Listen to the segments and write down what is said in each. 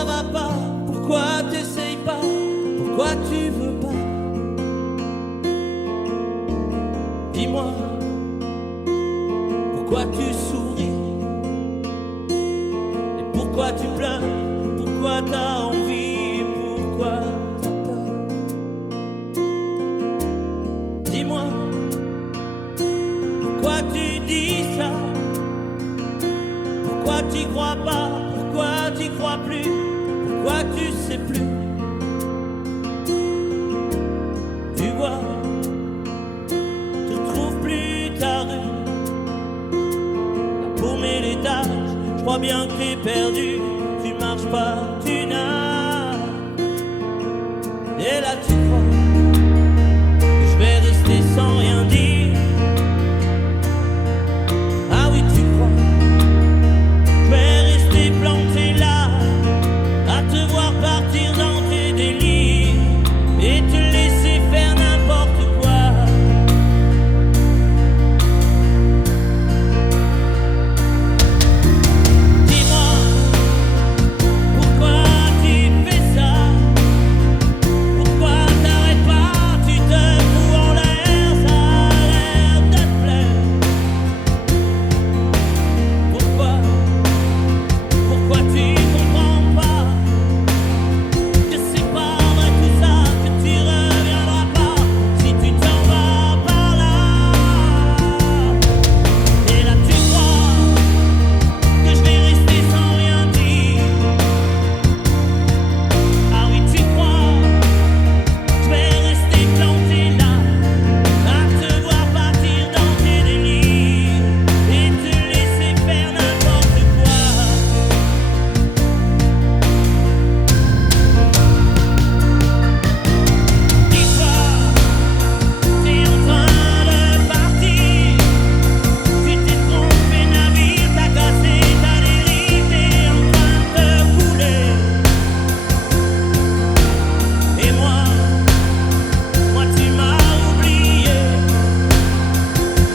ça va pas? Pourquoi t'essayes pas? Pourquoi tu veux pas? Dis-moi, pourquoi tu souris? Et pourquoi tu pleures? Pourquoi t'as envie? Pourquoi t'as peur? Dis-moi, pourquoi tu dis ça? Pourquoi t'y crois pas? Pourquoi t'y crois plus? Pourquoi tu sais plus? Tu vois, tu retrouves plus ta rue. La paumée l'étage, je crois bien que t'es perdu. Tu marches pas, tu nages. Et là tu crois que je vais rester sans rien dire. Ah oui tu crois, je vais rester planté là, à te voir partir dans tes délires et te laisser faire n'importe quoi. Dis-moi, pourquoi tu fais ça? Pourquoi t'arrêtes pas? Tu te fous en l'air, ça a l'air de te plaire. Pourquoi tu comprends pas que c'est pas vrai tout ça, que tu reviendras pas si tu t'en vas par là? Et là tu crois que je vais rester sans rien dire. Ah oui tu crois, je vais rester planté là, à te voir partir dans tes délires et te laisser faire n'importe quoi. Dis-toi, t'es en train de partir. Tu t'es trompé navire, t'as cassé ta dérive, t'es en train de te couler. Et moi tu m'as oublié.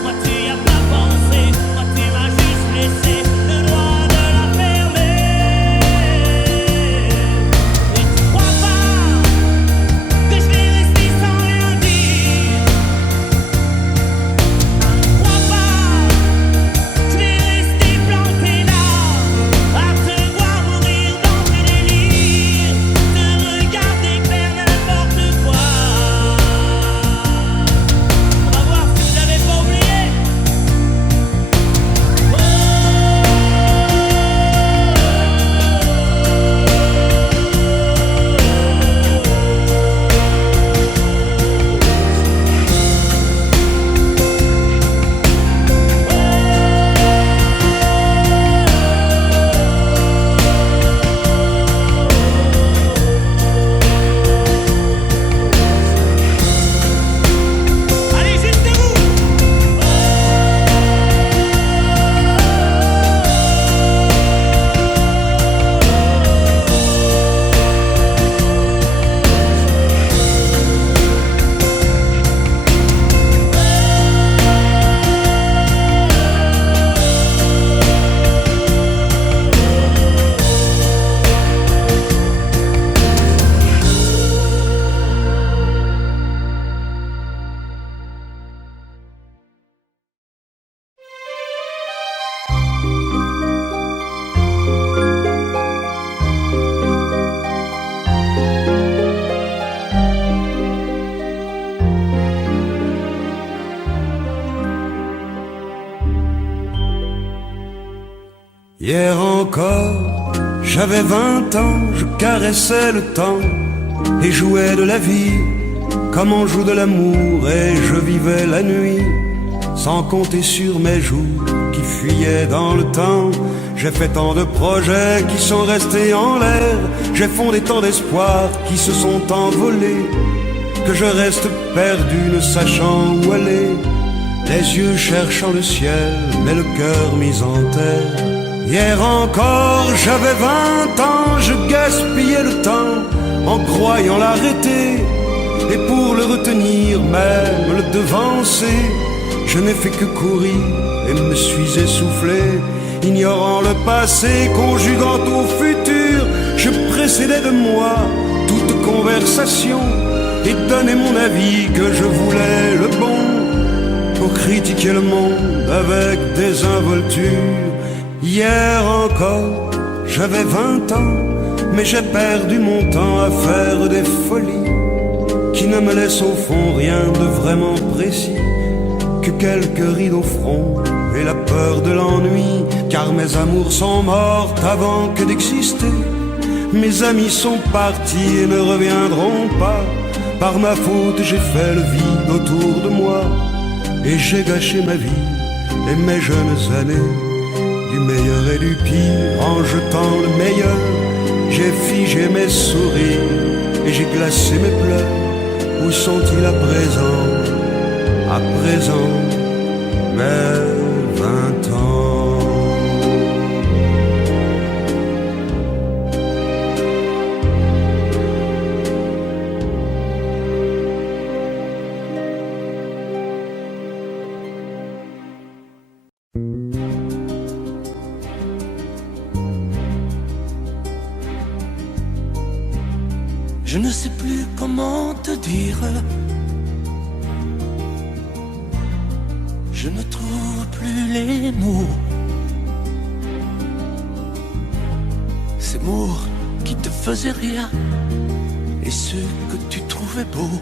Moi tu y as pas pensé. Moi tu m'as juste laissé le droit de la fermer. Et tu crois pas que je vais rester sans rien dire? Ne crois pas, je vais rester planté là, à te voir mourir dans tes délires, te regarder faire n'importe quoi. On va voir si vous avez pas oublié. Allez, juste vous. Hier encore, j'avais 20 ans, je caressais le temps et jouais de la vie comme on joue de l'amour, et je vivais la nuit sans compter sur mes jours qui fuyaient dans le temps. J'ai fait tant de projets qui sont restés en l'air, j'ai fondé tant d'espoirs qui se sont envolés, que je reste perdu ne sachant où aller, les yeux cherchant le ciel mais le cœur mis en terre. Hier encore, j'avais 20 ans, je gaspillais le temps en croyant l'arrêter, et pour le retenir, même le devancer, je n'ai fait que courir et me suis essoufflé, ignorant le passé, conjuguant au futur. Je décédais de moi toute conversation et donnais mon avis que je voulais le bon, pour critiquer le monde avec désinvolture. Hier encore, j'avais 20 ans, mais j'ai perdu mon temps à faire des folies qui ne me laissent au fond rien de vraiment précis que quelques rides au front et la peur de l'ennui. Car mes amours sont mortes avant que d'exister. Mes amis sont partis et ne reviendront pas. Par ma faute j'ai fait le vide autour de moi, et j'ai gâché ma vie et mes jeunes années. Du meilleur et du pire, en jetant le meilleur, j'ai figé mes sourires et j'ai glacé mes pleurs. Où sont-ils à présent, à présent, mes 20 ans? Je ne sais plus comment te dire. Je ne trouve plus les mots. Ces mots qui te faisaient rire et ceux que tu trouvais beaux.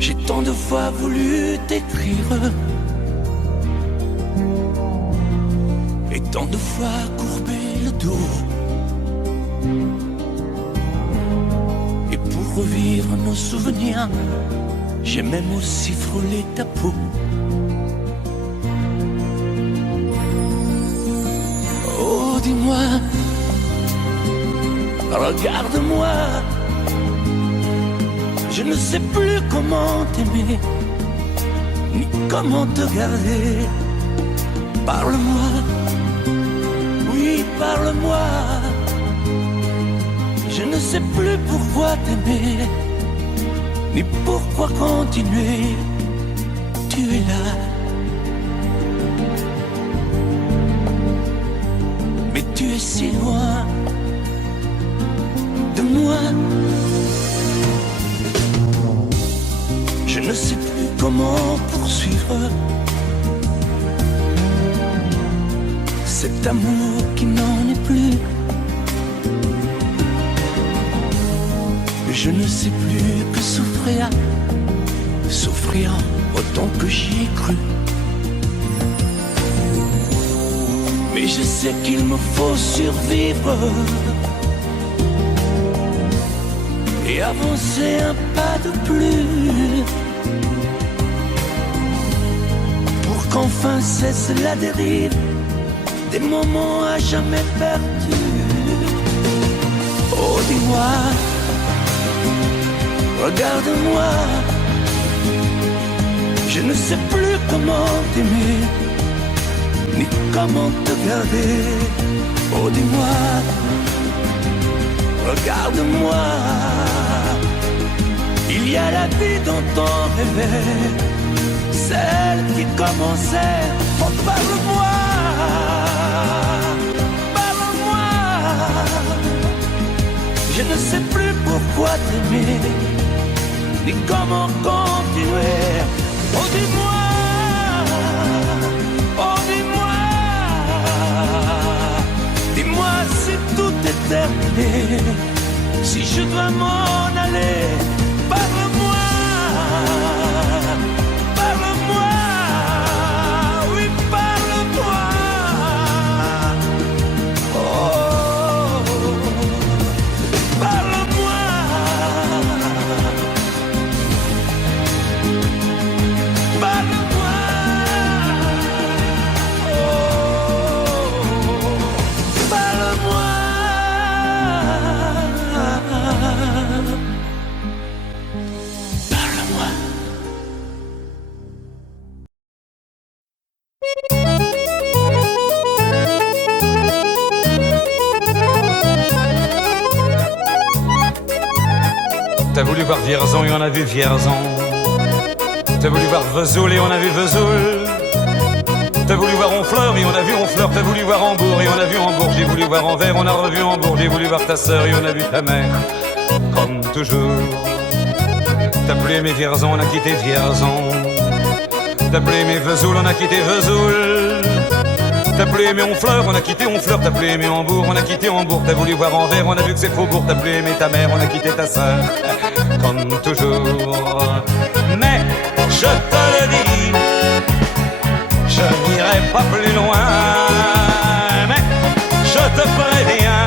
J'ai tant de fois voulu t'écrire et tant de fois courbé le dos. Et pour revivre nos souvenirs, j'ai même aussi frôlé ta peau. Oh, dis-moi, regarde-moi. Je ne sais plus comment t'aimer, ni comment te garder. Parle-moi, oui, parle-moi. Je ne sais plus pourquoi t'aimer, ni pourquoi continuer. Tu es là, mais tu es si loin de moi. Je ne sais plus comment poursuivre cet amour qui n'en est plus. Je ne sais plus que souffrir, souffrir autant que j'y ai cru. Mais je sais qu'il me faut survivre et avancer un pas de plus, pour qu'enfin cesse la dérive des moments à jamais perdus. Oh, dis-moi, regarde-moi. Je ne sais plus comment t'aimer, ni comment te garder. Oh, dis-moi, regarde-moi. Il y a la vie dont on rêvait, celle qui commençait. Oh, parle-moi, parle-moi. Je ne sais plus pourquoi t'aimer, ni comment continuer. Oh, dis-moi, oh, dis-moi, dis-moi si tout est terminé, si je dois m'en aller. Parle-moi, parle-moi, oui, parle-moi. Oh, parle-moi. Parle-moi. Oh, parle-moi. T'as voulu voir Vierzon et on a vu Vierzon. T'as voulu voir Vesoul et on a vu Vesoul. T'as voulu voir Honfleur et on a vu Honfleur. T'as voulu voir Hambourg et on a vu Hambourg. J'ai voulu voir Anvers, on a revu Hambourg. J'ai voulu voir ta sœur et on a vu ta mère. Comme toujours. T'as plus aimé Vierzon, on a quitté Vierzon. T'as plus aimé Vesoul, on a quitté Vesoul. T'as plus aimé Honfleur, on a quitté Honfleur. T'as plus aimé Hambourg, on a quitté Hambourg. T'as voulu voir Anvers, on a vu que c'est Faubourg. T'as plus aimé ta mère, on a quitté ta sœur. Comme toujours. Mais je te le dis, je n'irai pas plus loin. Mais je te préviens,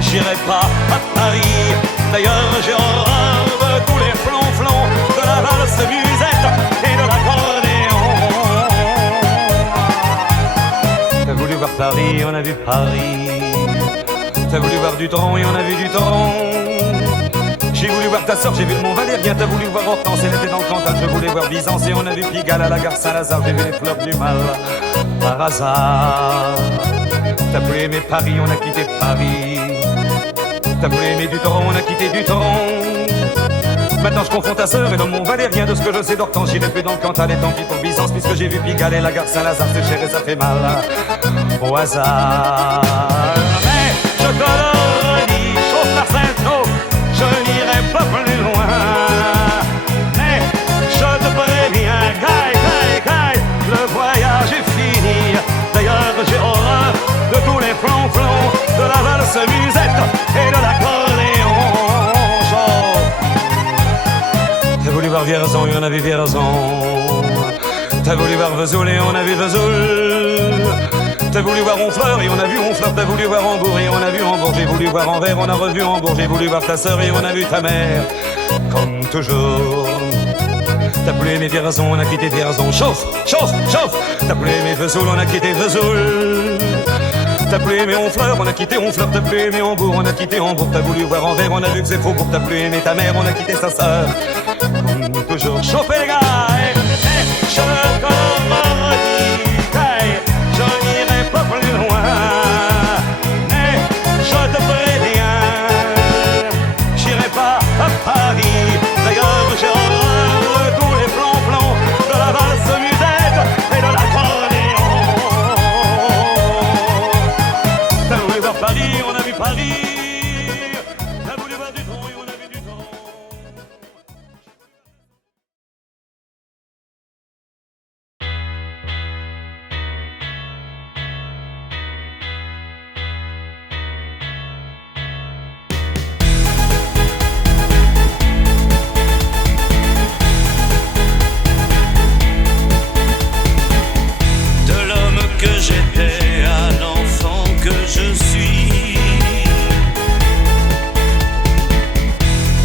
j'irai pas à Paris. D'ailleurs j'ai horreur de tous les flonflons, de la valse musette et de l'accordéon. T'as voulu voir Paris, on a vu Paris. T'as voulu voir Dutron et on a vu Dutron. J'ai voulu voir ta sœur, j'ai vu le Mont Valérien. T'as voulu voir Hortense, elle était dans le Cantal. Je voulais voir Byzance et on a vu Pigalle à la gare Saint-Lazare. J'ai vu les fleurs du mal par hasard. T'as plus aimé Paris, on a quitté Paris. T'as plus aimé Dutron, on a quitté Dutron. Maintenant je confonds ta sœur et le Mont Valérien. De ce que je sais d'Hortense, j'irai plus dans le Cantal. Et tant pis pour Byzance, puisque j'ai vu Pigalle et la gare Saint-Lazare. C'est cher et ça fait mal au hasard. Mais je te le redis, chauffe par Saint-Sauf, je n'irai pas plus loin. Mais je te préviens, caille, le voyage est fini. D'ailleurs j'ai horreur de tous les flonflons, de la valse musette et de l'accordéon. T'as voulu voir Vierzon et on a vu Vierzon. T'as voulu voir Vesoul et on a vu Vesoul. T'as voulu voir Honfleur et on a vu Honfleur. T'as voulu voir Hambourg et on a vu Hambourg. J'ai voulu voir Anvers, on a revu Hambourg. J'ai voulu voir ta sœur et on a vu ta mère. Comme toujours. T'as plus aimé Vierzon, on a quitté Vierzon. Chauffe. T'as plus aimé Vesoul, on a quitté Vesoul. T'as plus aimé Honfleur, on a quitté Honfleur. T'as plus aimé Hambourg, on a quitté Hambourg. T'as voulu voir Anvers, on a vu que c'est Faubourg. T'as plus aimé ta mère, on a quitté sa sœur. Comme toujours. Chauffez les gars, je te redis, je n'irai pas plus loin. Mais je te préviens, j'irai pas à Paris. D'ailleurs j'ai horreur de tous les flonflons, de la valse musette et de l'accordéon. T'as voulu voir Paris, on a vu Paris. T'as voulu voir Dutron et on a vu Dutron. De l'homme que j'étais à l'enfant que je suis,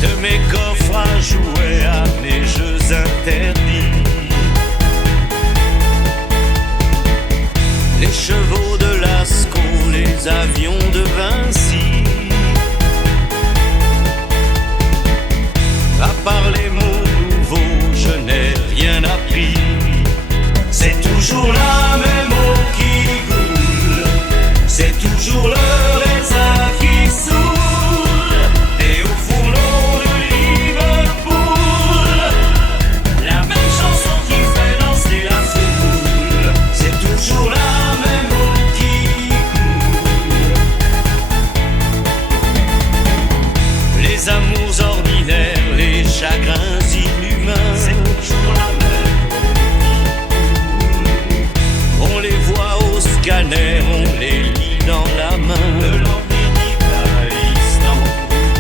de mes coffres à jouer à mes jeux interdits, les chevaux de Lascaux, les avions de Vinci, à part les mots nouveaux, je n'ai rien appris. C'est toujours la même eau qui coule, c'est toujours le raisin qui saoule. Et au fourneau de Liverpool, la même chanson qui fait danser la foule. C'est toujours la même eau qui coule. Les amours ordinaires, les chagrins inhumains, c'est toujours la même. On les voit au scanner, on les lit dans la main. De l'Empire à Istanbul,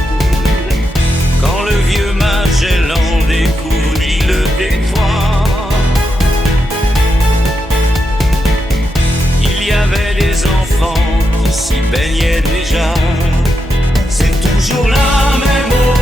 quand le vieux Magellan découvrit le détroit, il y avait des enfants qui s'y baignaient déjà. C'est toujours la même eau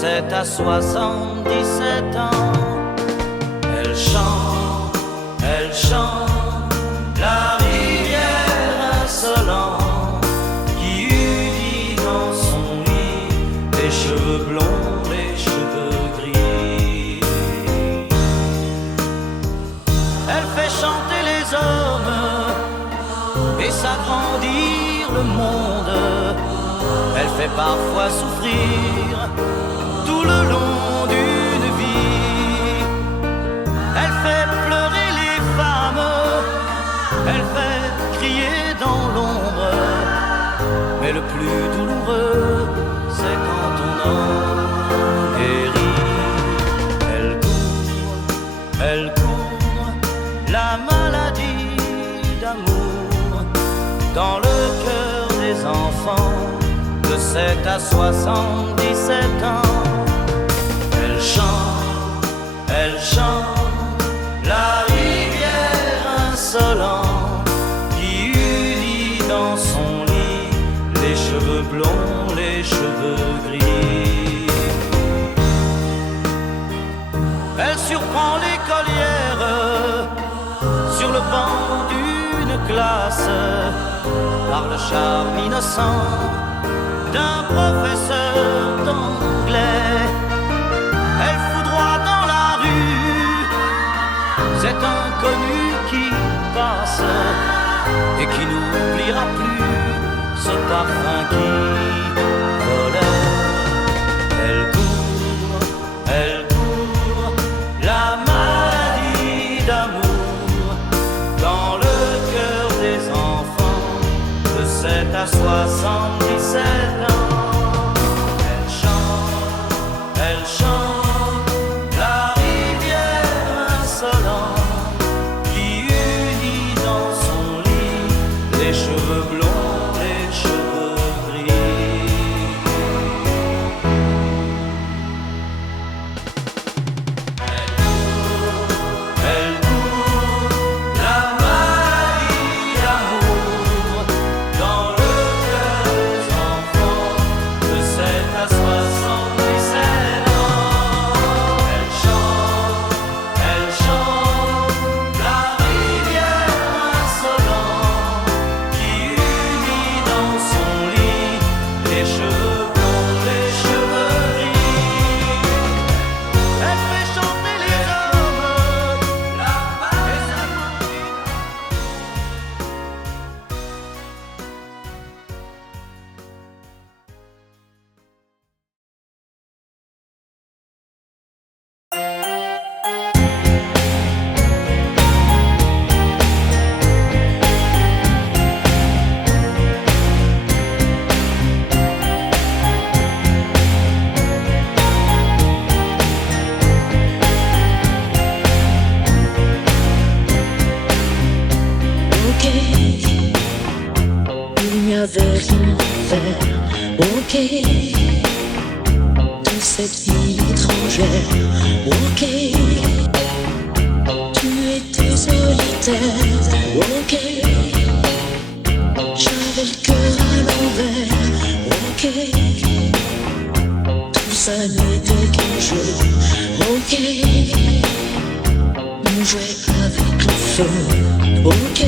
7 à 77 ans. Elle chante la rivière insolente qui unit dans son lit les cheveux blonds, les cheveux gris. Elle fait chanter les hommes et s'agrandir le monde. Elle fait parfois souffrir tout le long d'une vie. Elle fait pleurer les femmes, elle fait crier dans l'ombre. Mais le plus douloureux, c'est quand on en guérit. Elle court la maladie d'amour dans le cœur des enfants de 7 à 77 ans. Elle chante la rivière insolente qui unit dans son lit les cheveux blonds, les cheveux gris. Elle surprend l'écolière sur le banc d'une classe par le charme innocent d'un professeur d'anglais. Elle foudroie dans la rue cet inconnu qui passe et qui n'oubliera plus ce parfum qui volait. Elle court la maladie d'amour dans le cœur des enfants de 7 à 77 ans. Elle chante la rivière insolente qui unit dans son lit les cheveux blonds, les cheveux gris. Elle court la maladie d'amour dans le cœur des enfants de 7 à 77 ans. Elle chante la rivière insolente qui unit dans son lit les cheveux blonds, les cheveux gris. Elle fait chanter les hommes et s'agrandir. Ok, il n'y avait rien à faire. Ok, dans cette vie étrangère. Ok, tu étais solitaire. Ok, j'avais le cœur à l'envers. Ok, tout ça n'était qu'un jeu. Ok, on jouait avec le feu. Ok,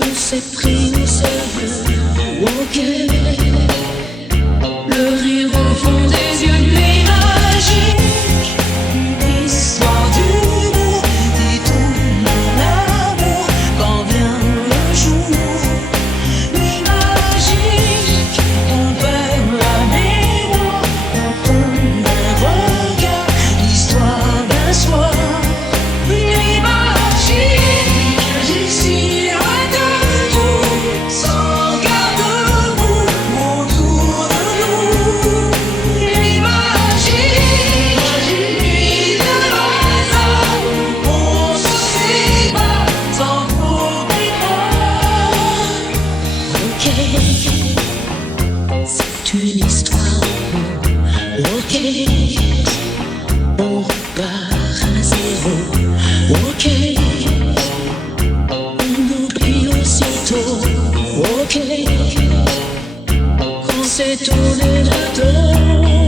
on s'est pris au sérieux. Ok, le rire au fond des yeux magique. Une histoire d'humour et tout mon amour quand vient le jour. Nuit magique, on perd la mémoire, on tombe d'un regard, l'histoire d'un soir. Nuit magique, j'y à debout, sans garde-boue, autour de nous. Nuit magique, nuit de hasard, on se sépare sans problème. Ok, c'est une histoire. Ok, on repart à zéro. Ok, on oublie aussitôt. Ok, quand c'est tourné le dos.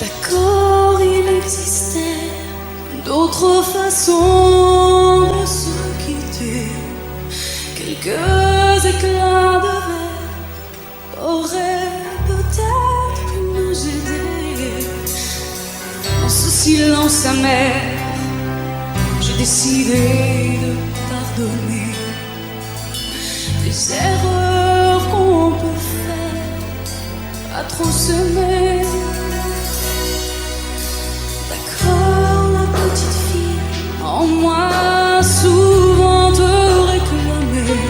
D'accord, il existait d'autres façons de se quitter. Quelques éclats de verre auraient peut-être pu nous aider. Dans ce silence amer, j'ai décidé de pardonner les erreurs qu'on peut faire à trop s'aimer. En moi, souvent te réclamer,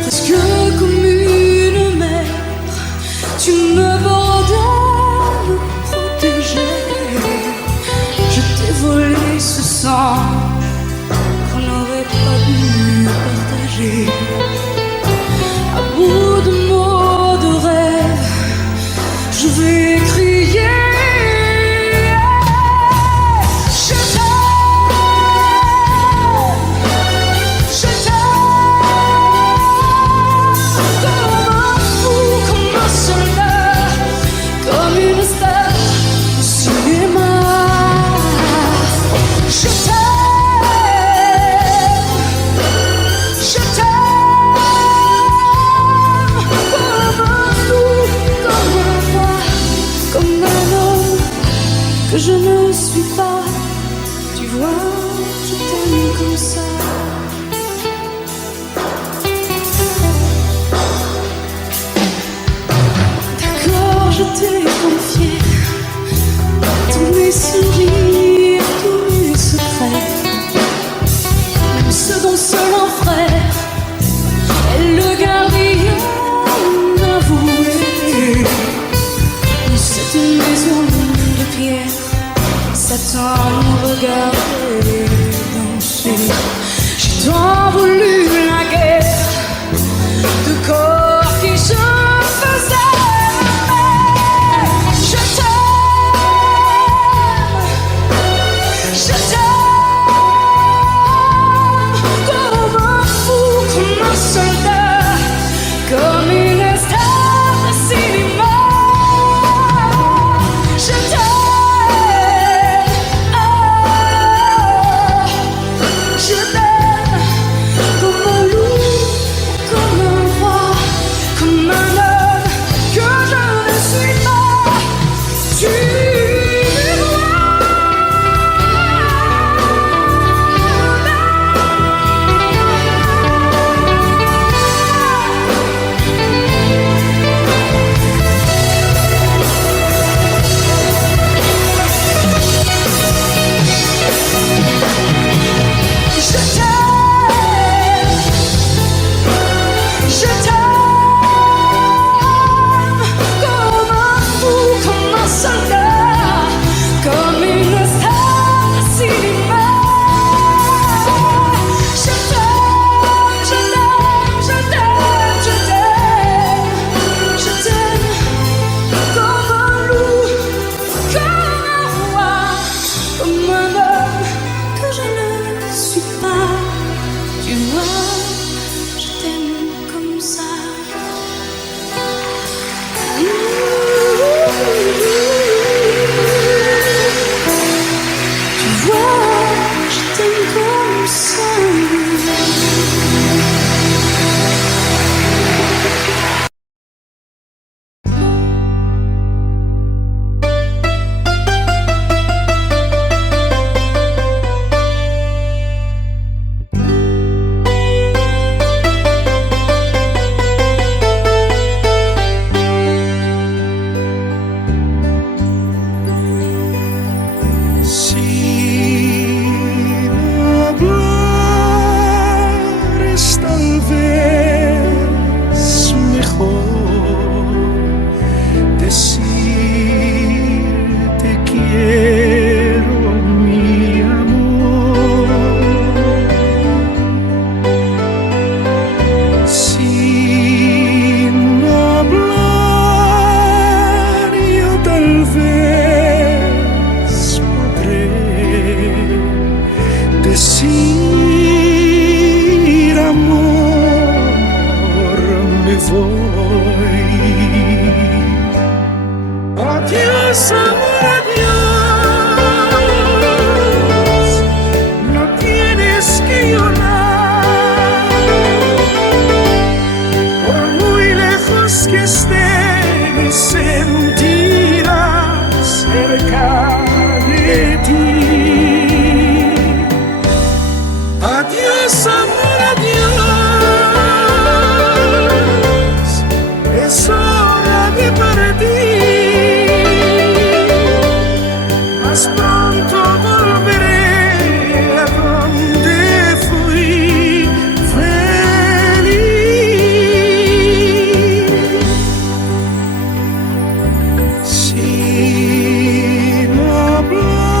presque comme une mère, tu me bordais, me protégeais. Je t'ai volé ce sang qu'on n'aurait pas dû partager. À bout de mots, de rêves, je vais crier. Que je ne suis pas, tu vois, je t'aime comme ça. D'accord, je t'ai confié tous mes sourires, tous mes secrets, même ceux dont seul un frère est le gardien avoué de cette maison de pierre. Satan nous regardait danser. J'ai tant voulu la guerre de corps qui se faisait aimer. Je t'aime, comme un fou, comme un soldat, comme une star de cinéma. Je t'aime. Je t'aime comme voy. Adiós, amor, adiós. No tienes que llorar. Por muy lejos que estés, me sentirás cerca de ti. Adiós, amor, adiós. Es hora de partir. Más pronto volveré a donde fui feliz. Si no hablares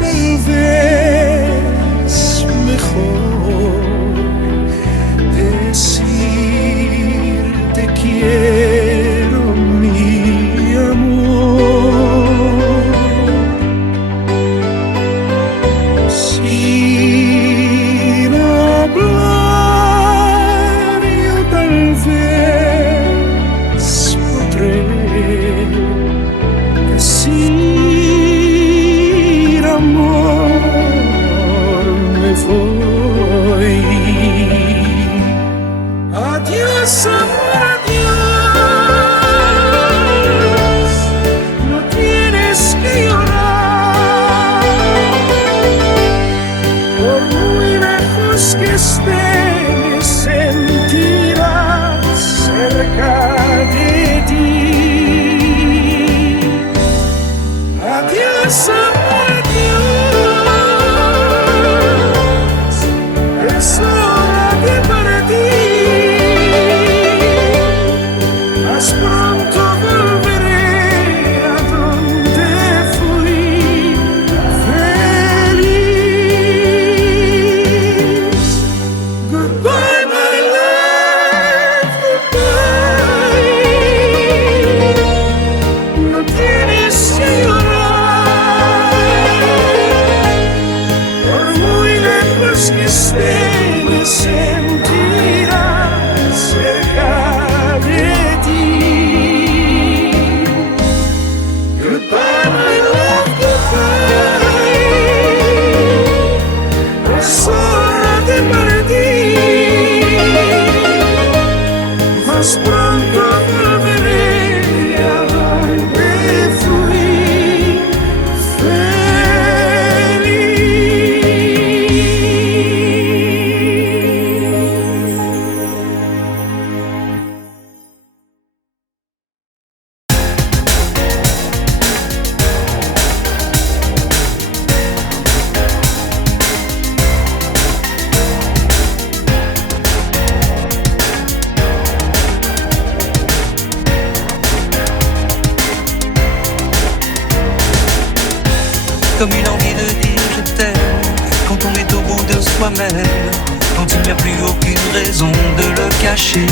tal vez mejor decir te quiero, mi amor. Si no hablar yo tal vez podré decir amor, me voy. Adiós, amor, adiós. No tienes que llorar. Por muy lejos que estés, me sentirás cerca de ti. Adiós, amor, adiós. Es hora de partir. Más pronto volveré a donde fui feliz. Goodbye, my love, goodbye. No tienes que llorar. Por muy lejos que estés, me sentirás cerca de ti. Goodbye, my love, goodbye. Es hora de partir. Más pronto volveré a donde fui comme une envie de dire je t'aime quand on est au bout de soi-même, quand il n'y a plus aucune raison de le cacher.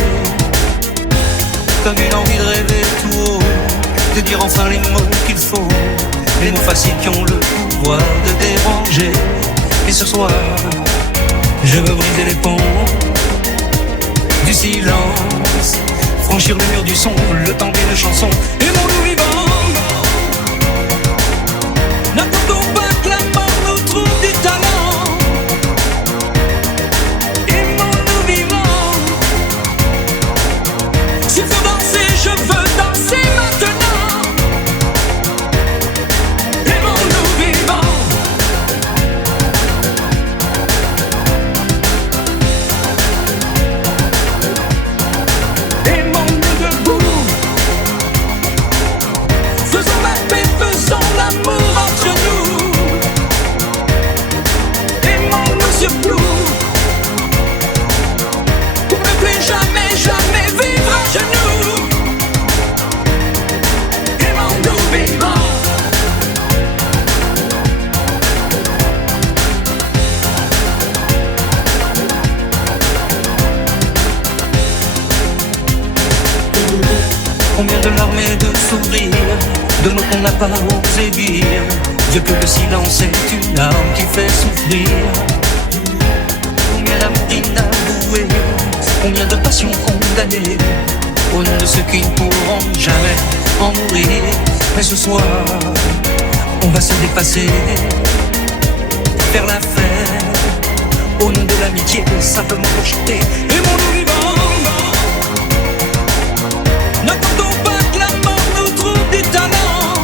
Comme une envie de rêver tout haut, de dire enfin les mots qu'il faut, les mots faciles qui ont le pouvoir de déranger. Et ce soir, je veux briser les ponts du silence, franchir le mur du son, le temps d'une chanson. Et mon loup vivant, n'attendons pas que la mort nous trouve du talent. Aimons-nous vivants. S'il faut danser, je veux danser maintenant. Aimons-nous vivants. Aimons-nous debout. Faisons la paix, faisons l'amour entre nous. Aimons-nous surtout. Pour ne plus jamais, jamais vivre à genoux. Aimons-nous vivants. Combien de larmes et de sourires, de mots qu'on n'a pas osé dire. Dieu que le silence est une arme qui fait souffrir. Combien d'amour inavoué, Combien de passions condamnées au nom de ceux qui ne pourront jamais en mourir. Mais ce soir, on va se dépasser, faire la fête au nom de l'amitié, simplement pour chanter. Aimons-nous vivants, n'attendons pas que la mort nous trouve du talent.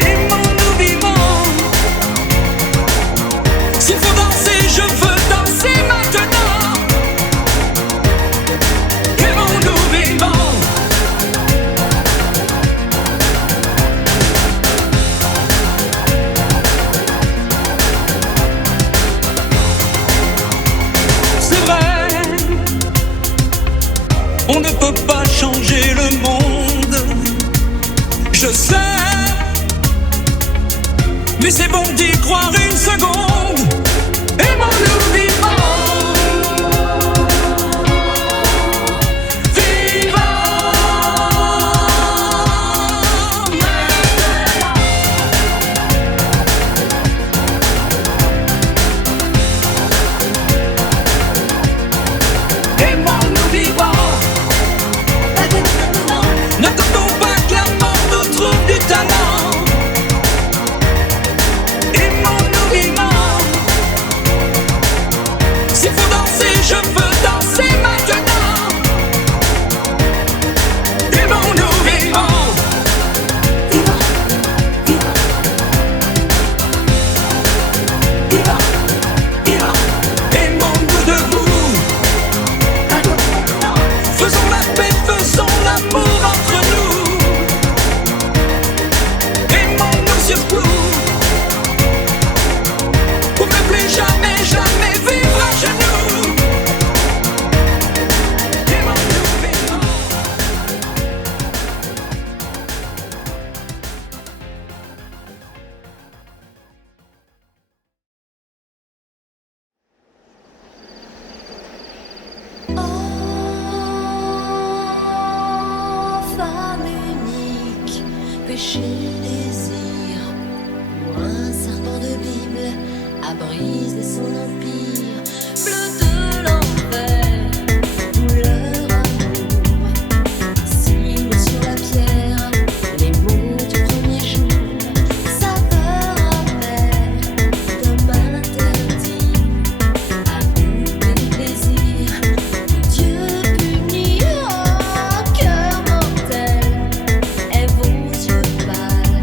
Aimons-nous vivants, s'il faut danser, je veux danser maintenant. Aimons-nous vivants. C'est vrai, on ne peut pas changer le monde, je sais, mais c'est bon d'y croire une seconde. Aimons-nous vivants, vivants. Aimons-nous vivants, n'attendons pas que la mort nous trouve du talent. Aimons-nous vivants, s'il faut danser, je veux danser maintenant. Aimons-nous vivants. Aimons-nous debout, faisons la paix, faisons l'amour entre nous. Aimons-nous surtout, pour ne plus jamais, jamais vivre à genoux. Aimons-nous vivants. Femme unique, péché, désir, ou un serpent de Bible a brisé son empire. Bleu de l'enfer, couleur amour, signe sur la pierre, les mots du premier jour, saveur amère d'un mal interdit, amour et plaisir. Dieu punit un cœur mortel, et vos yeux pâles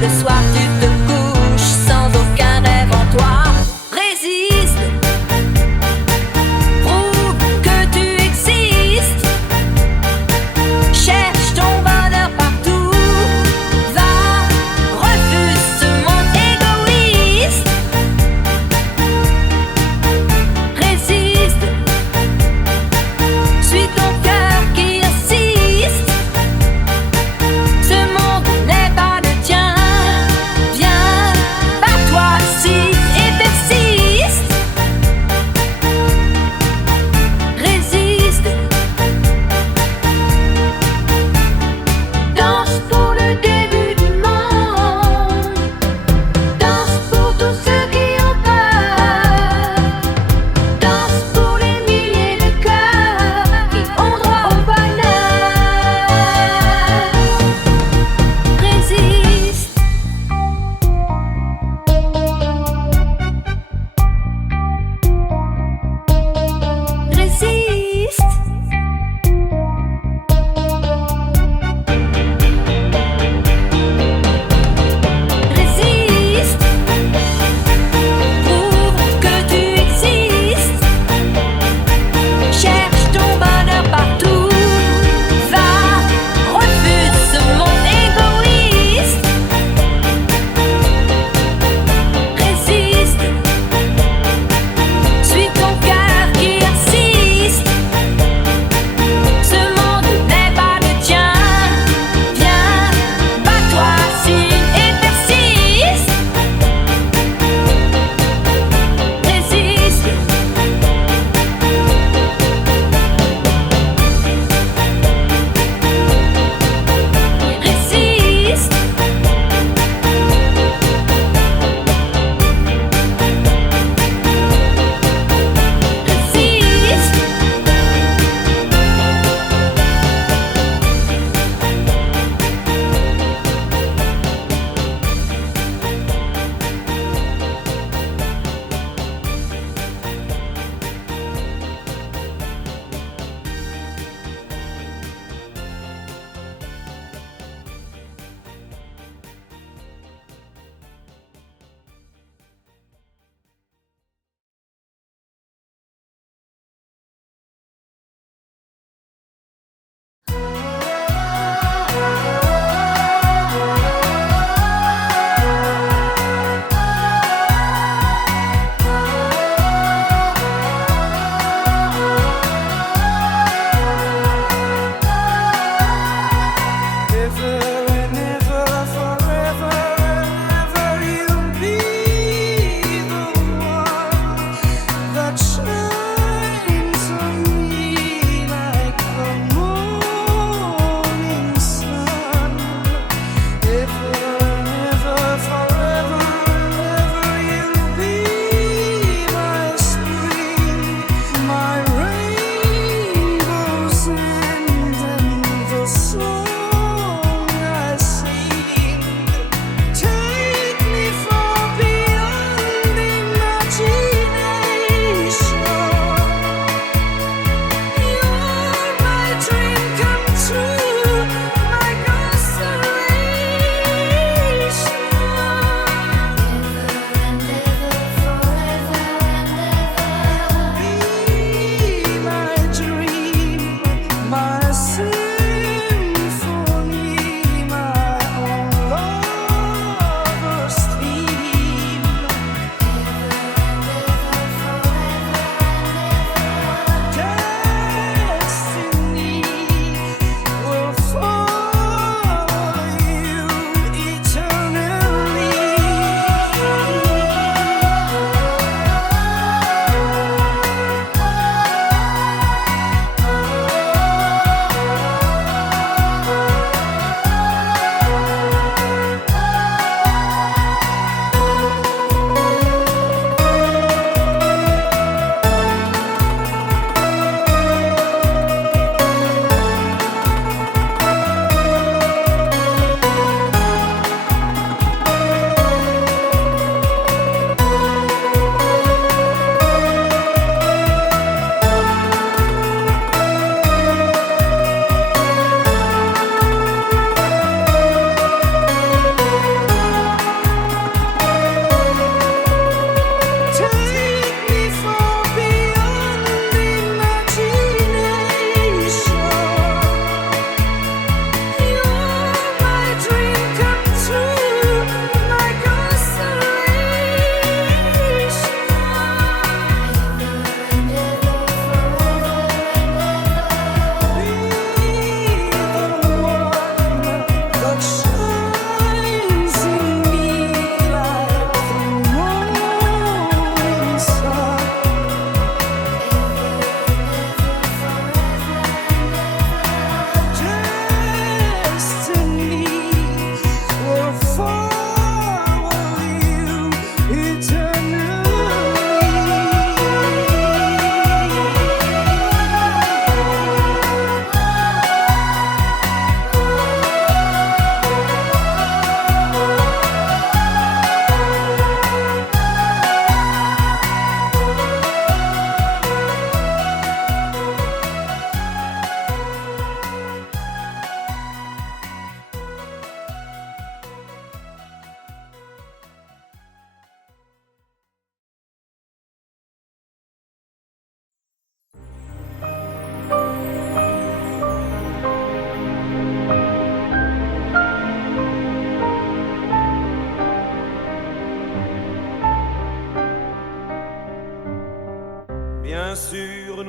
le soir tu te couches sans aucun rêve en toi. Résiste, prouve que tu existes, cherche ton bonheur partout, va, refuse ce monde égoïste. Résiste, suis ton cœur qui insiste. Ce monde n'est pas le tien. Viens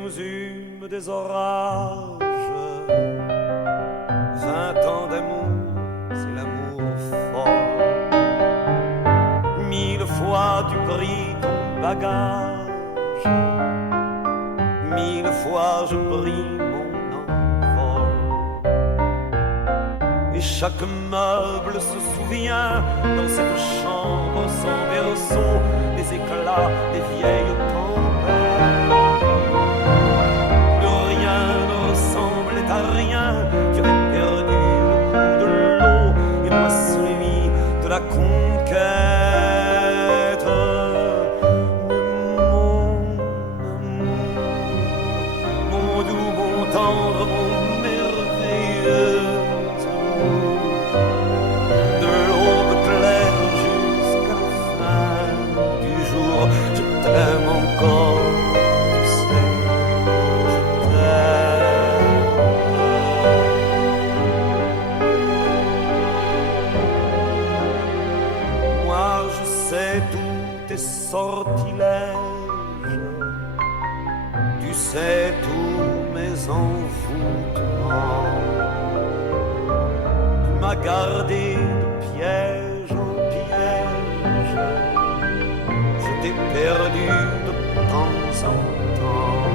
nous eûmes des orages. 20 ans d'amour, c'est l'amour fort. 1000 fois tu pris ton bagage, 1000 fois je pris mon envol. Et chaque meuble se souvient dans cette chambre sans berceau des éclats des vieilles tempêtes. Plus rien ne ressemblait à rien. Tu avais perdu le goût de l'eau et moi celui de la conquête. Mais mon amour, mon doux, mon tendre, mon merveilleux amour, de l'aube claire jusqu'à la fin du jour, je t'aime encore, tu sais, je t'aime. Moi je sais tous tes sortilèges, tu sais tous mes envoûtements. Tu m'as gardé de piège en piège, je t'ai perdu de temps en temps.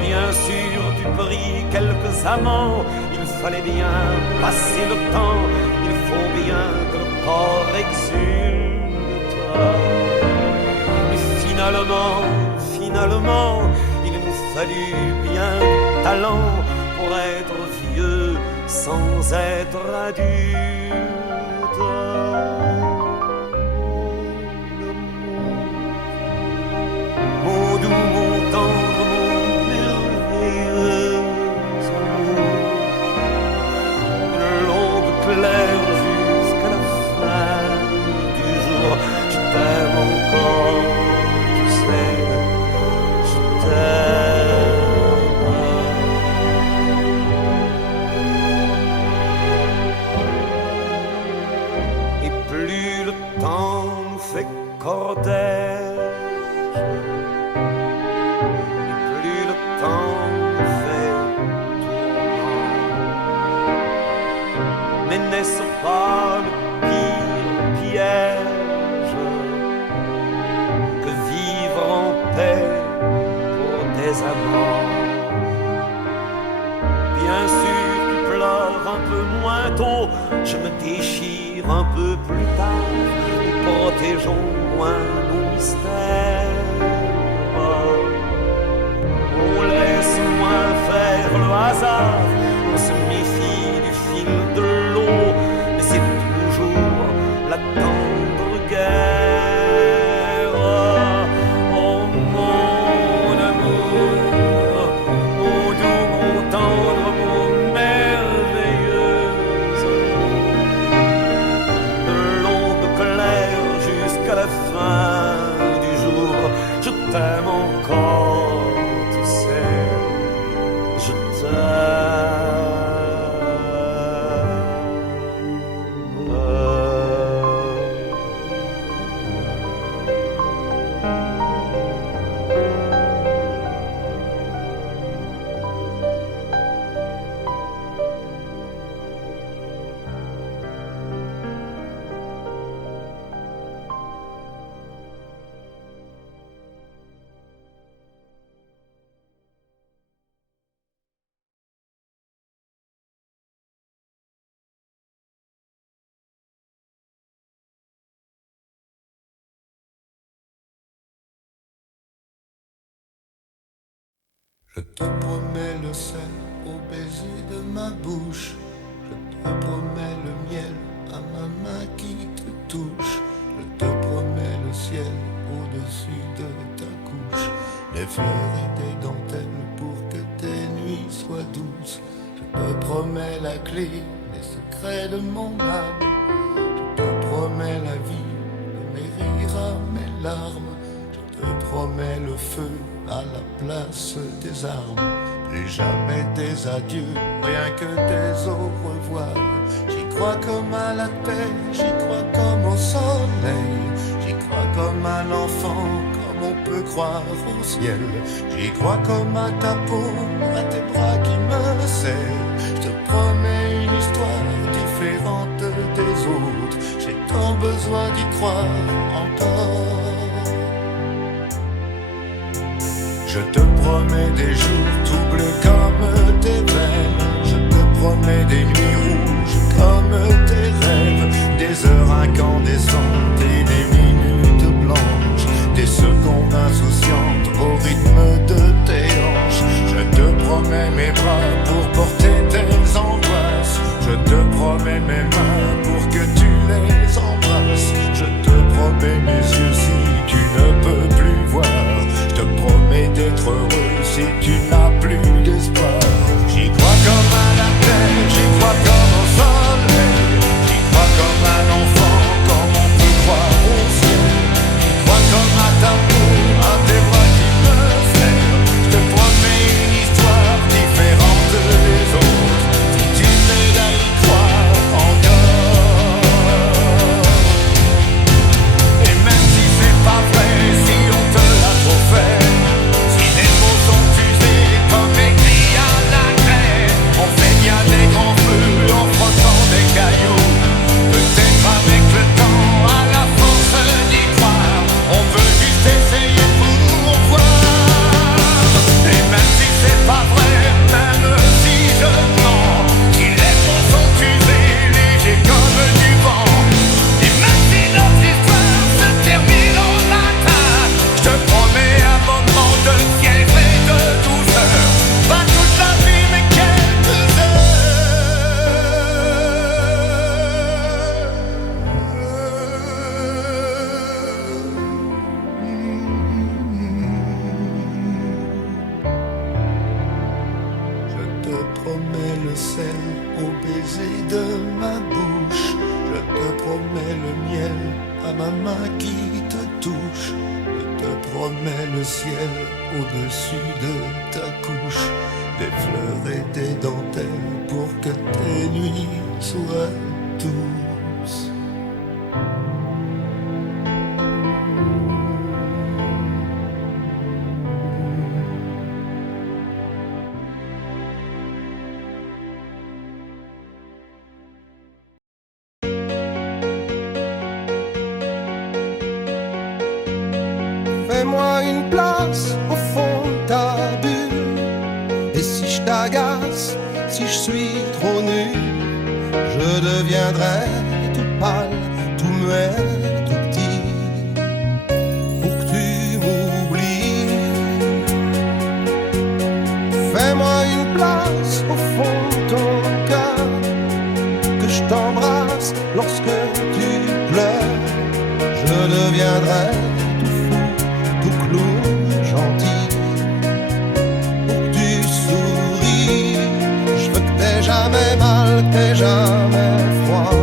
Bien sûr tu pris quelques amants, il fallait bien passer le temps, il faut bien que le corps exulte. Mais finalement, il nous fallut bien du talent pour être vieux sans être adulte. Mon doux, mon tendre, mon merveilleux amour, de l'aube claire jusqu'à la fin du jour, je t'aime encore, tu sais, je t'aime. Et plus le temps nous fait cortège, et plus le temps nous fait tourment. Mais n'est-ce pas le pire piège que vivre en paix pour des amants? Bien sûr tu pleures un peu moins tôt, je me déchire un peu plus tard, nous protégeons moins nos mystères. On laisse moins faire le hasard, on se méfie du fil de l'eau, mais c'est toujours la tendre guerre. Oh mon amour, mon doux, mon tendre, mon merveilleux amour, de l'aube claire jusqu'à la fin du jour, je t'aime encore, tu sais, je Je te promets le sel au baiser de ma bouche. Je te promets le miel à ma main qui te touche. Je te promets le ciel au-dessus de ta couche. Des fleurs et des dentelles pour que tes nuits soient douces. Je te promets la clé des secrets de mon âme. Je te promets la vie de mes rires à mes larmes. Je te promets le feu à la place des armes. Plus jamais des adieux, rien que des au revoir. J'y crois comme à la terre, j'y crois comme au soleil. J'y crois comme un enfant, comme on peut croire au ciel. J'y crois comme à ta peau, à tes bras qui me serrent. Je te promets une histoire différente des autres. J'ai tant besoin d'y croire encore. Je te promets des jours tout bleus comme tes veines. Je te promets des nuits rouges comme tes rêves. Des heures incandescentes et des minutes blanches. Des secondes insouciantes au rythme de tes hanches. Je te promets mes bras pour porter tes angoisses. Je te promets mes mains pour que tu les embrasses. Je te promets mes yeux si tu ne peux plus voir. Je te promets d'être heureux si tu n'as plus d'espoir. J'y crois comme à la terre, j'y crois comme au soleil. J'y crois comme un enfant, comme on peut croire au ciel. J'y crois comme à ta peau, à tes bras qui me serrent. Je te promets une histoire différente des autres. Si tu m'aides à y croire encore. Et même si c'est pas vrai, si on te l'a trop fait, si les mots sont usés comme écrits à la craie, on fait bien des grands feux en frottant des cailloux. Peut-être avec le temps, à la force d'y croire, on peut juste essayer pour voir. Et même si c'est pas vrai, même si je mens, si les mots sont usés, légers comme du vent, et même si notre histoire se termine au matin, je te promets un moment de fièvre et de douceur. Pas toute la vie mais quelques Je te promets le sel au baiser de ma bouche. Je te promets le miel à ma main qui te touche. Je te promets le ciel au-dessus de ta couche. Des fleurs et des dentelles pour que tes nuits soient douces. Fais-moi une place au fond de ta bulle. Et si je t'agace, si je suis trop nul, je deviendrai tout pâle, tout muet, tout petit, pour que tu m'oublies. Fais-moi une place au fond de ton cœur, que je t'embrasse lorsque tu pleures. Je deviendrai tout fou, tout clown, gentil, pour que tu souris. Je veux que t'aies jamais mal, que t'aies jamais froid.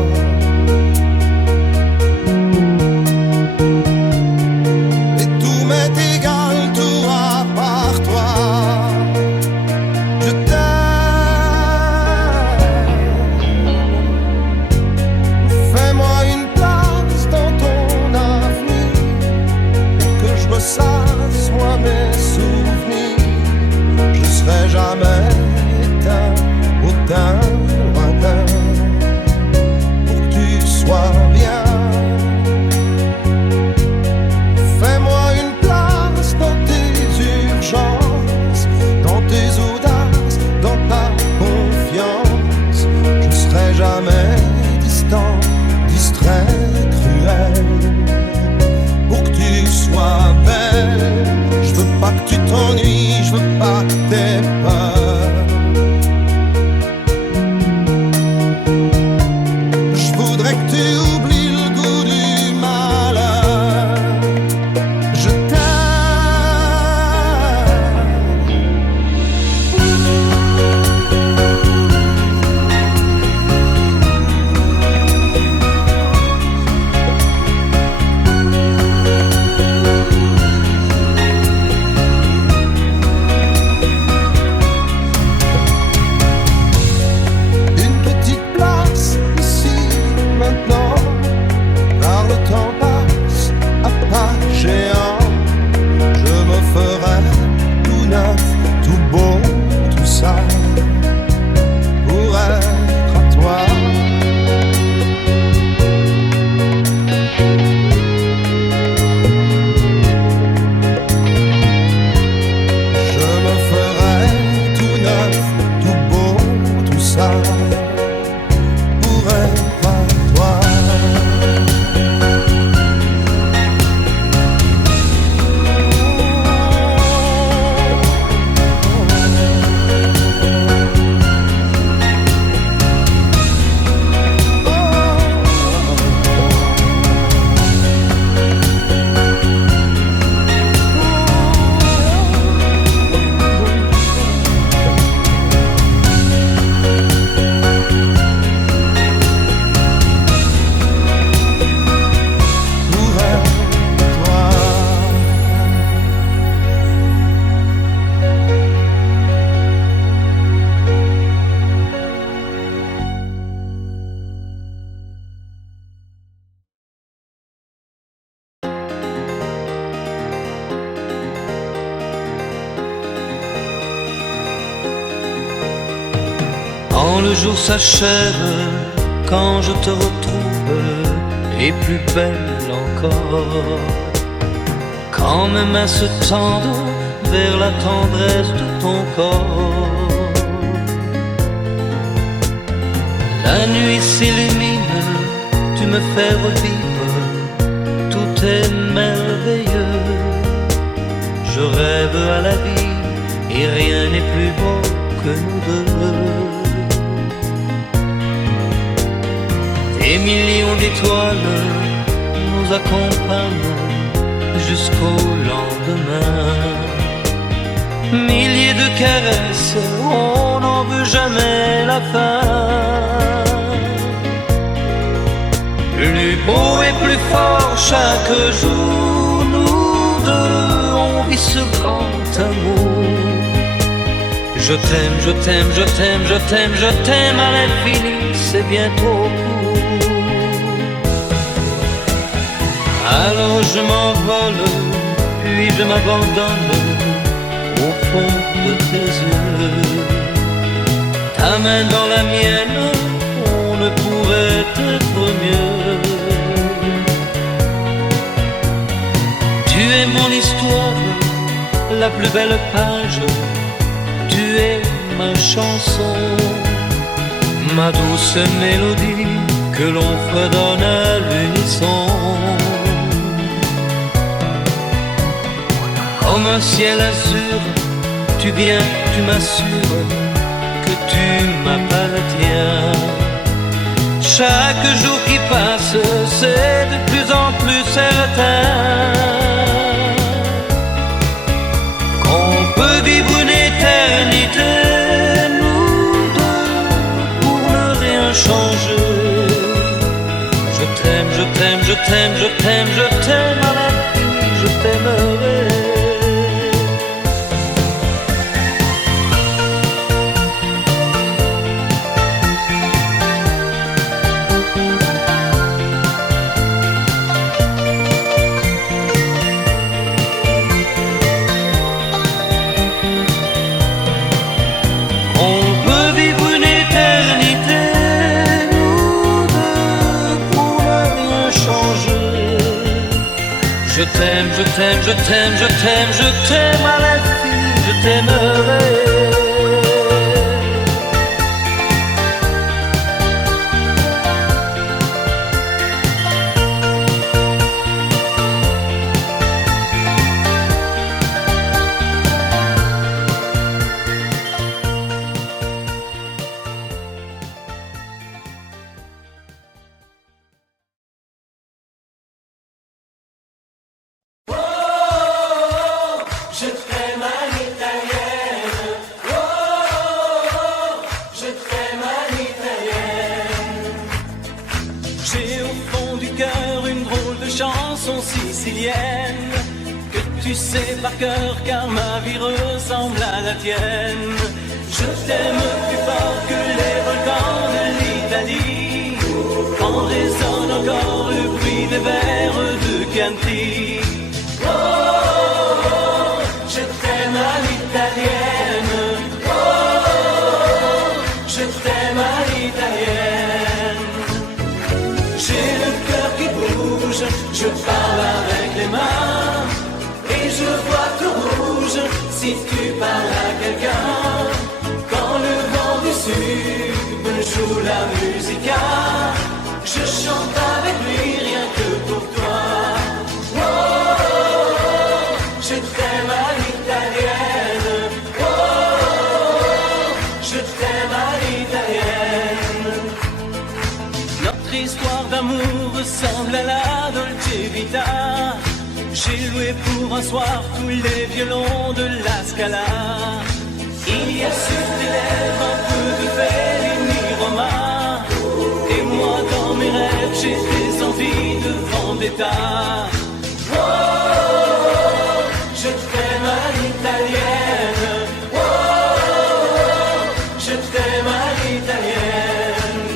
Quand le jour s'achève, quand je te retrouve, et plus belle encore, quand mes mains se tendent vers la tendresse de ton corps. La nuit s'illumine, tu me fais revivre, tout est merveilleux. Je rêve à la vie et rien n'est plus beau que nous deux. Des millions d'étoiles nous accompagnent jusqu'au lendemain. Milliers de caresses, on n'en veut jamais la fin. Plus beau et plus fort chaque jour, nous deux, on vit ce grand amour. Je t'aime, je t'aime, je t'aime, je t'aime, je t'aime à l'infini, c'est bien trop court. Alors je m'envole, puis je m'abandonne au fond de tes yeux. Ta main dans la mienne, on ne pourrait être mieux. Tu es mon histoire, la plus belle page. Tu es ma chanson, ma douce mélodie que l'on fredonne à l'unisson. Comme un ciel azur, tu viens, tu m'assures que tu m'appartiens. Chaque jour qui passe, c'est de plus en plus certain qu'on peut vivre une éternité, nous deux, pour ne rien changer. Je t'aime, je t'aime, je t'aime, je t'aime, je t'aime à l'infini, je t'aimerai. Je t'aime, je t'aime, je t'aime, je t'aime, je t'aime à l'infini, je t'aimerai. Sicilienne que tu sais par cœur car ma vie ressemble à la tienne. Je t'aime plus fort que les volcans de l'Italie, quand résonne encore le bruit des vers de Chianti. Oh, je t'aime à l'italienne. Oh, je t'aime à l'italienne. J'ai le cœur qui bouge, je parle avec les mains et je vois tout rouge si tu parles à quelqu'un. Quand le vent du sud me joue la musica, je chante avec lui rien que pour toi. Oh, je t'aime à l'italienne. Oh, je t'aime à l'italienne. Notre histoire d'amour ressemble à la Dolce Vita. J'ai loué pour un soir tous les violons de la Scala. Il y a sur tes lèvres un peu de Fellini Roma. Et moi dans mes rêves j'ai des envies de vendetta. Oh, je t'aime à l'italienne. Oh, je t'aime à l'italienne.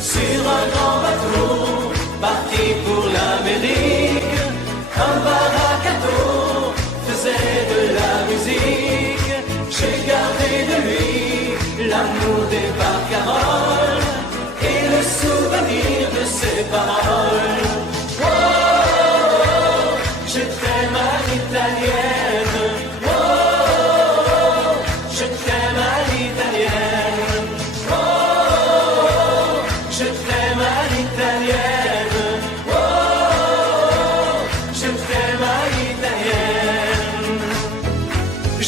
Sur un grand bateau parti pour l'Amérique, un baracato faisait de la musique. J'ai gardé de lui l'amour des barcaroles et le souvenir de ses paroles. Oh, je t'aime à l'italienne. Oh, je t'aime à l'italienne. Oh, je t'aime à l'italienne. Oh, je t'aime à l'italienne.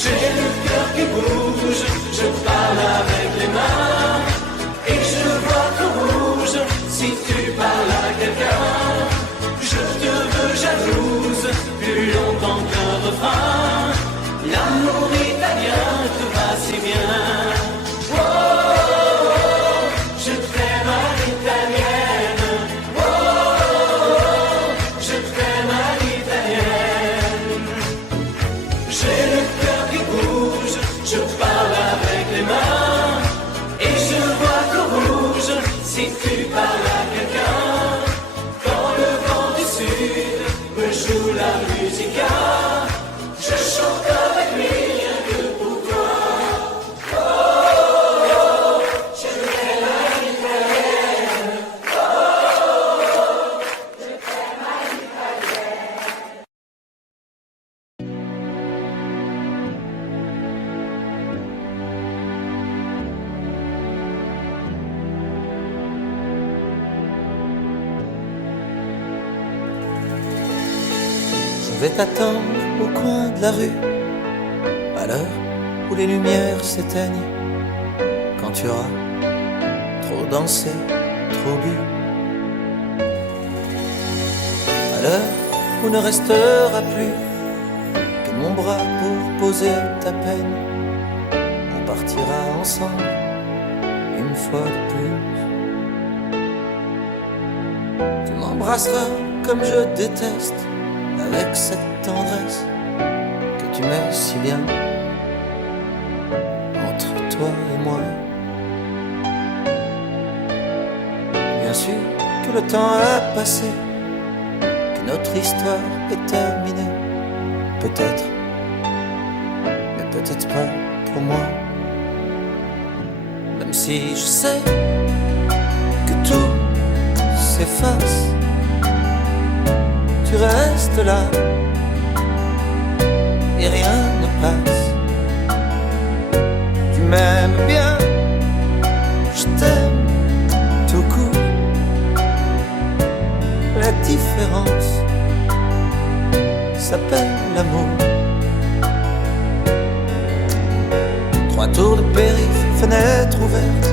J'ai le cœur qui bouge, je parle avec les mains et je vois tout rouge si tu parles à quelqu'un. Je te veux jalouse plus longtemps qu'un refrain. L'amour italien te va si bien. Oh, je t'aime à l'italienne. Oh, je t'aime à l'italienne. J'ai le cœur qui bouge, je parle avec les mains et je vois tout rouge si tu parles à quelqu'un. Quand le vent du sud me joue la musica, je chante avec lui rien que pour toi. Oh, je t'aime à l'italienne. Oh, je t'aime à l'italienne. Je vais t'attendre au coin de la rue, à l'heure où les lumières s'éteignent, quand tu auras trop dansé, trop bu, à l'heure où ne restera plus que mon bras pour poser ta peine. On partira ensemble une fois de plus. Tu m'embrasseras comme je déteste, avec cette tendresse que tu mets si bien entre toi et moi. Bien sûr que le temps a passé, que notre histoire est terminée. Peut-être, mais peut-être pas pour moi. Même si je sais que tout s'efface, tu restes là et rien ne passe. Tu m'aimes bien, je t'aime tout court. La différence s'appelle l'amour. 3 tours de périph', fenêtre ouverte,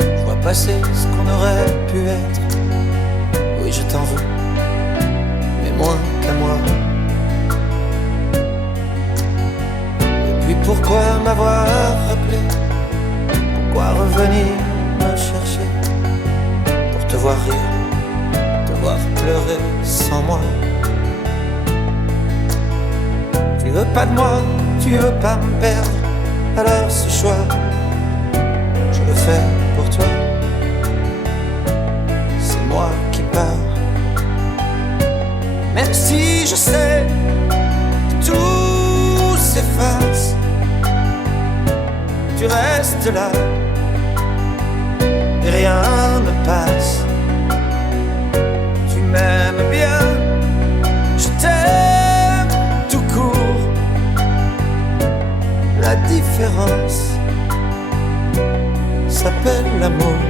je vois passer ce qu'on aurait pu être. Oui, je t'en veux, moins qu'à moi. Et puis pourquoi m'avoir rappelé? Pourquoi revenir me chercher? Pour te voir rire, te voir pleurer sans moi. Tu veux pas de moi, tu veux pas me perdre. Alors ce choix, je le fais pour toi. C'est moi qui pars. Même si je sais que tout s'efface, tu restes là et rien ne passe. Tu m'aimes bien, je t'aime tout court. La différence s'appelle l'amour.